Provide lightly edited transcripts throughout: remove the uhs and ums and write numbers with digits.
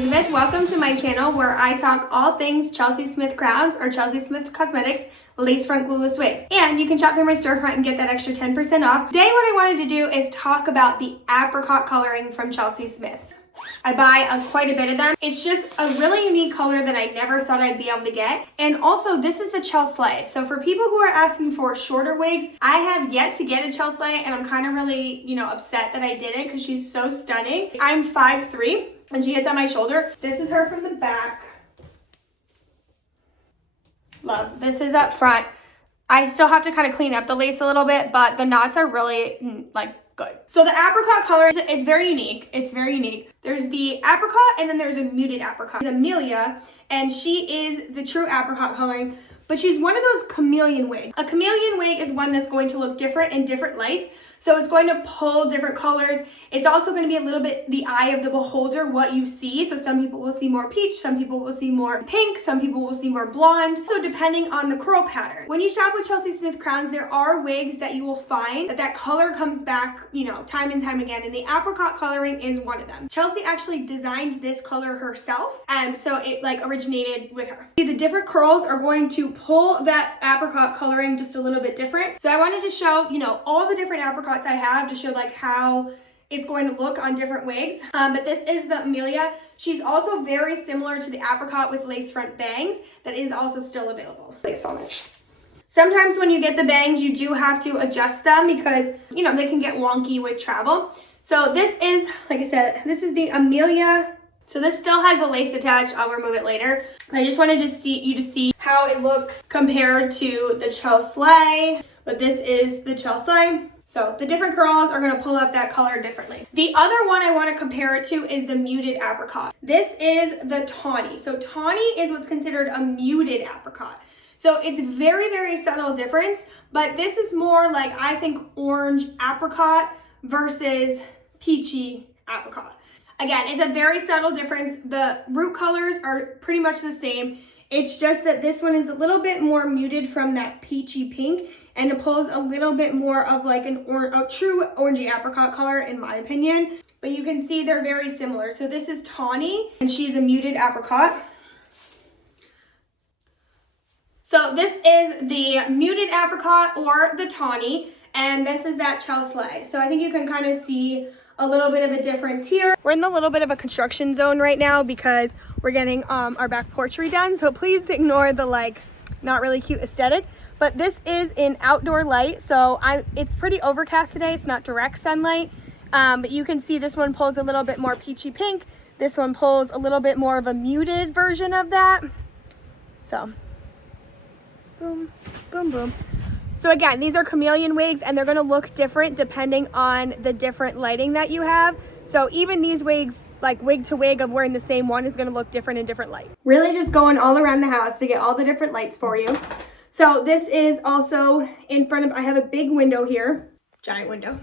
Elizabeth. Welcome to my channel where I talk all things Chelsey Smith Crowns or Chelsey Smith Cosmetics lace front glueless wigs. And you can shop through my storefront and get that extra 10% off. Today what I wanted to do is talk about the apricot coloring from Chelsey Smith. I buy quite a bit of them. It's just a really unique color that I never thought I'd be able to get. And also this is the Chelslay. So for people who are asking for shorter wigs, I have yet to get a Chelslay and I'm kind of really, upset that I didn't because she's so stunning. I'm 5'3" and she hits on my shoulder. This is her from the back. Love. This is up front. I still have to kind of clean up the lace a little bit, but the knots are really good. So the apricot color is very unique. It's very unique. There's the apricot and then there's a muted apricot. It's Amelia, and she is the true apricot coloring, but she's one of those chameleon wigs. A chameleon wig is one that's going to look different in different lights. So it's going to pull different colors. It's also going to be a little bit the eye of the beholder, what you see. So some people will see more peach, some people will see more pink, some people will see more blonde. So depending on the curl pattern. When you shop with Chelsey Smith Crowns, there are wigs that you will find that color comes back, time and time again. And the apricot coloring is one of them. Chelsey actually designed this color herself. And so it originated with her. The different curls are going to pull that apricot coloring just a little bit different. So I wanted to show, all the different apricots I have to show how it's going to look on different wigs. But this is the Amelia. She's also very similar to the apricot with lace front bangs that is also still available. Thanks so much. Sometimes when you get the bangs, you do have to adjust them because, they can get wonky with travel. So this is, like I said, this is the Amelia. So this still has the lace attached. I'll remove it later. I just wanted to see how it looks compared to the Chelslay. But this is the Chelslay. So the different curls are going to pull up that color differently. The other one I want to compare it to is the muted apricot. This is the Tawny. So Tawny is what's considered a muted apricot. So it's very, very subtle difference, but this is more like, I think, orange apricot versus peachy apricot. Again, it's a very subtle difference. The root colors are pretty much the same. It's just that this one is a little bit more muted from that peachy pink, and it pulls a little bit more of like a true orangey apricot color in my opinion. But you can see they're very similar. So this is Tawny and she's a muted apricot. So this is the muted apricot or the Tawny, and this is that Chelslay. So I think you can kind of see a little bit of a difference here. We're in the little bit of a construction zone right now because we're getting our back porch redone. So please ignore the not really cute aesthetic. But this is in outdoor light, so it's pretty overcast today. It's not direct sunlight, but you can see this one pulls a little bit more peachy pink. This one pulls a little bit more of a muted version of that. So, boom, boom, boom. So again, these are chameleon wigs and they're gonna look different depending on the different lighting that you have. So even these wigs, like wig to wig of wearing the same one, is gonna look different in different light. Really just going all around the house to get all the different lights for you. So this is also in front of, I have a big window here, giant window.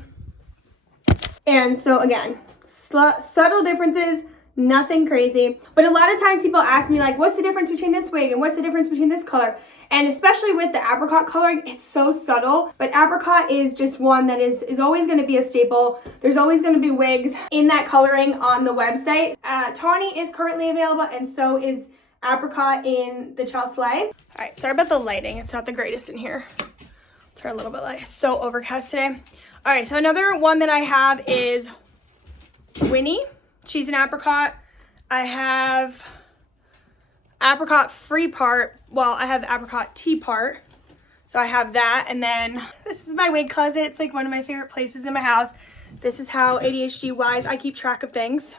And so again, subtle differences, nothing crazy. But a lot of times people ask me what's the difference between this wig and what's the difference between this color? And especially with the apricot coloring, it's so subtle. But apricot is just one that is always gonna be a staple. There's always gonna be wigs in that coloring on the website. Tawny is currently available and so is apricot in the Chelslay. All right, sorry about the lighting. It's not the greatest in here. Turn a little bit light. So overcast today. All right, so another one that I have is Winnie. She's an apricot. I have apricot free part. Well, I have apricot T-Part. So I have that. And then this is my wig closet. It's one of my favorite places in my house. This is how ADHD wise I keep track of things.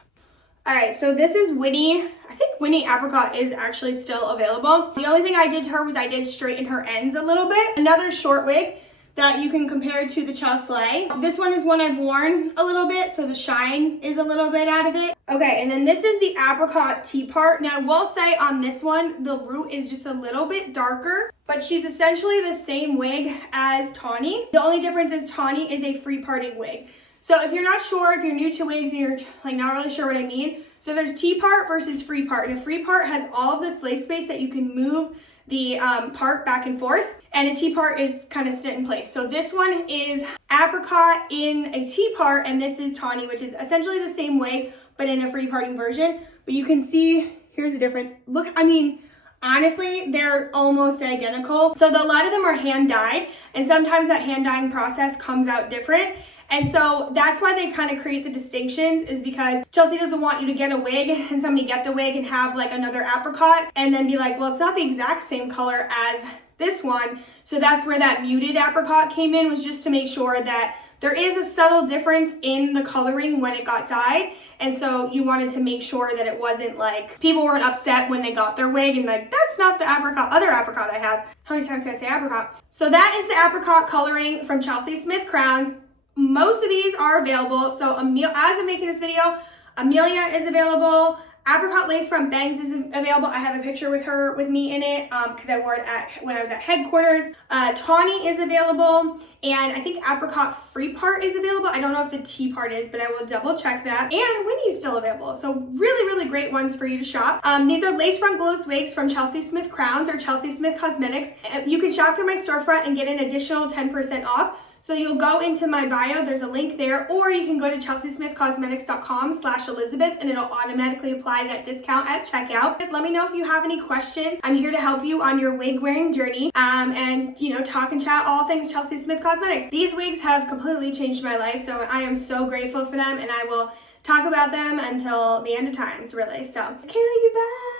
All right, so this is Winnie. I think Winnie Apricot is actually still available. The only thing I did to her was I did straighten her ends a little bit. Another short wig that you can compare to the Chelslay. This one is one I've worn a little bit, so the shine is a little bit out of it. Okay, and then this is the Apricot T-Part. Now I will say on this one, the root is just a little bit darker, but she's essentially the same wig as Tawny. The only difference is Tawny is a free parting wig. So if you're not sure, if you're new to wigs and you're not really sure what I mean, so there's T-part versus free part. And a free part has all of this lace space that you can move the part back and forth, and a T-part is kind of sit in place. So this one is apricot in a T-part, and this is Tawny, which is essentially the same wig, but in a free parting version. but you can see, here's the difference. Look, I mean, honestly, they're almost identical. So a lot of them are hand dyed, and sometimes that hand dyeing process comes out different. And so that's why they kind of create the distinctions, is because Chelsey doesn't want you to get a wig and somebody get the wig and have like another apricot and then be like, well, it's not the exact same color as this one. So that's where that muted apricot came in, was just to make sure that there is a subtle difference in the coloring when it got dyed. And so you wanted to make sure that it wasn't like people weren't upset when they got their wig and like, that's not the other apricot I have. How many times can I say apricot? So that is the apricot coloring from Chelsey Smith Crowns. Most of these are available. So as I'm making this video, Amelia is available. Apricot lacefront bangs is available. I have a picture with me in it because I wore it when I was at headquarters. Tawny is available, and I think apricot free part is available. I don't know if the T-Part is, but I will double check that. And Winnie's still available. So really, really great ones for you to shop. These are lacefront glueless wigs from Chelsey Smith Crowns or Chelsey Smith Cosmetics. You can shop through my storefront and get an additional 10% off. So you'll go into my bio, there's a link there, or you can go to chelseysmithcosmetics.com/Elizabeth and it'll automatically apply that discount at checkout. Let me know if you have any questions. I'm here to help you on your wig wearing journey and talk and chat all things Chelsey Smith Cosmetics. These wigs have completely changed my life, so I am so grateful for them, and I will talk about them until the end of times, really. So, Kayla, you back?